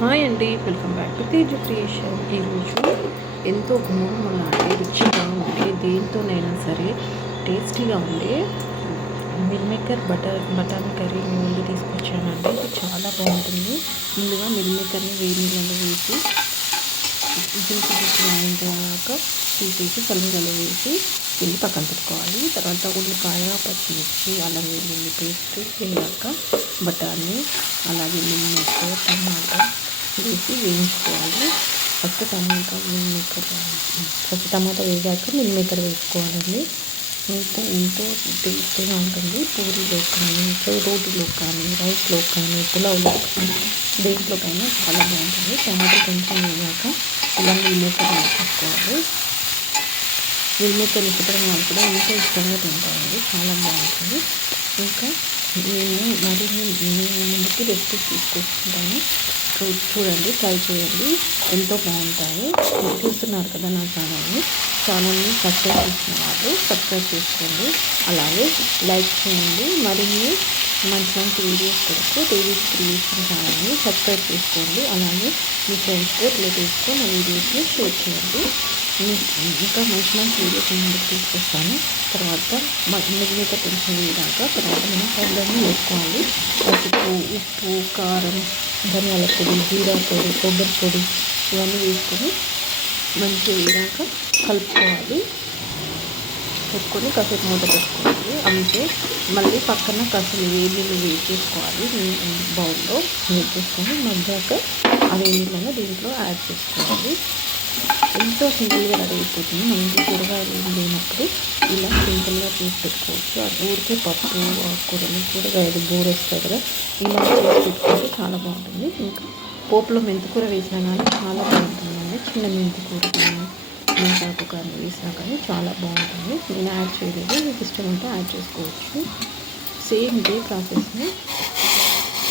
Hi అండి, welcome back to Teju creation. ఈరోజు ఎంతో గుమగుమలాడే రుచిగా ఉండే దేంతోనైనా సరే టేస్టీగా ఉండే మిల్ మేకర్ బటానీ కర్రీ మీ ముందు తీసుకొచ్చానండి. ఇది చాలా బాగుంటుంది. ముందుగా మిల్ మేకర్ని వేడి నీళ్ళలో వేసి జ్యూసి అయిన తర్వాత తీసేసి చల్లగలో వేసి వెళ్ళి పక్కన పెట్టుకోవాలి. తర్వాత ఉల్లిపాయ, పచ్చిమిర్చి, అల్లం వెల్లుల్లి పేస్ట్ వేయాక బఠానీ, అలాగే మిల్ మేకర్, టమాటా వేసి వేయించుకోవాలి. ఫస్ట్ టమాటా వేసాక మిల్ మేకర్ వేసుకోవాలండి. ఎంతో టేస్టీగా ఉంటుంది. పూరీలో కానీ, రోటీలో కానీ, రైస్లో కానీ, పులావ్లో కానీ, దేంట్లోకైనా చాలా బాగుంటుంది. టమాటా కొంచెం వేయాక ఇలా మిల్ మేకర్ వేసుకోవాలి. మిల్ మేకర్ ఇష్టపడిన వాళ్ళు కూడా ఎంతో ఇష్టంగా తింటారండి. చాలా బాగుంటుంది. ఇంకా నేను ముందుకి రెసిపీస్ తీసుకొచ్చుకుంటాను. చూడండి, ట్రై చేయండి, ఎంతో బాగుంటాయి. చూస్తున్నారు కదా నా ఛానల్ని సబ్స్క్రైబ్ చేసిన వాళ్ళు సబ్స్క్రైబ్ చేసుకోండి. అలాగే లైక్ చేయండి. మరిన్ని మంచి వీడియోస్ కొరకు టీవీ క్రియేషన్ ఛానల్ని సబ్స్క్రైబ్ చేసుకోండి. అలాగే మీ ఫ్రెండ్స్తో రిలేటివ్స్తో నా వీడియోస్ని షేర్ చేయండి. ఇంకా మంచి వీడియోస్ ముందుకు తీసుకొస్తాను. తర్వాత మిగిలిన కొంచెం వేయడాక తర్వాత మనం పౌడర్ని వేసుకోవాలి. పసుపు, ఉప్పు, కారం, ధనియాల పొడి, జీరా పొడి, కొబ్బరి పొడి ఇవన్నీ వేసుకొని మంచిగా వేయడాక కలుపుకోవాలి. పెట్టుకొని కాసేపు మూత పెట్టుకోవాలి. అంతే. మళ్ళీ పక్కన కాసేపు వేడినీళ్ళు వేడి చేసుకోవాలి. బౌల్లో వేడి చేసుకొని మగ్గాక ఆ వేడినీళ్ళని దీంట్లో యాడ్ చేసుకోవాలి. ఎంతో సింపుల్గా రెడీ అయిపోతుంది. మన ఇంట్లో కూరగాయలు లేనప్పుడు ఇలా సింపుల్గా చేసి పెట్టుకోవచ్చు. ఊరికే పప్పు, ఆకుకూరలు, కూరగాయలు బోర్ వస్తాయి కదా, ఇలా చేసి పెట్టుకుంటే చాలా బాగుంటుంది. ఇంకా పోపులో మెంతికూర వేసినా కానీ చాలా బాగుంటుందండి. చిన్న మెంతికూర కానీ, మెంతాకు కానీ వేసినా కానీ చాలా బాగుంటుంది. నేను యాడ్ చేయలేదు, మీకు ఇష్టం ఉంటే యాడ్ చేసుకోవచ్చు. సేమ్ ఇదే ప్రాసెస్ని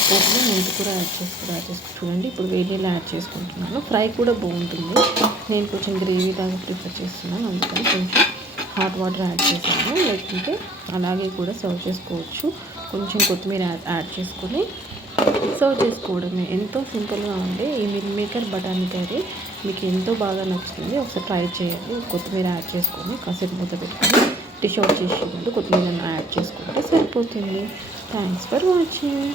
పోపులో మెంతికూర యాడ్ చేసుకు చూడండి. ఇప్పుడు వేడినీళ్ళు యాడ్ చేసుకుంటున్నాను. ఫ్రై కూడా బాగుంటుంది. నేను కొంచెం గ్రేవీ లాగా ప్రిఫర్ చేస్తున్నాను, అందుకని కొంచెం హాట్ వాటర్ యాడ్ చేశాను. లేకుంటే అలాగే కూడా సర్వ్ చేసుకోవచ్చు. కొంచెం కొత్తిమీర యాడ్ చేసుకొని సర్వ్ చేసుకోవడమే. ఎంతో సింపుల్గా ఉండే ఈ మిల్ మేకర్ బఠానీ కర్రీ మీకు ఎంతో బాగా నచ్చుతుంది. ఒకసారి ట్రై చేయండి. కొత్తిమీర యాడ్ చేసుకొని కాసేపు మూత పెట్టుకొని డిష్ అవుట్ చేసి కొత్తిమీర యాడ్ చేసుకుంటే సరిపోతుంది. Thanks for watching.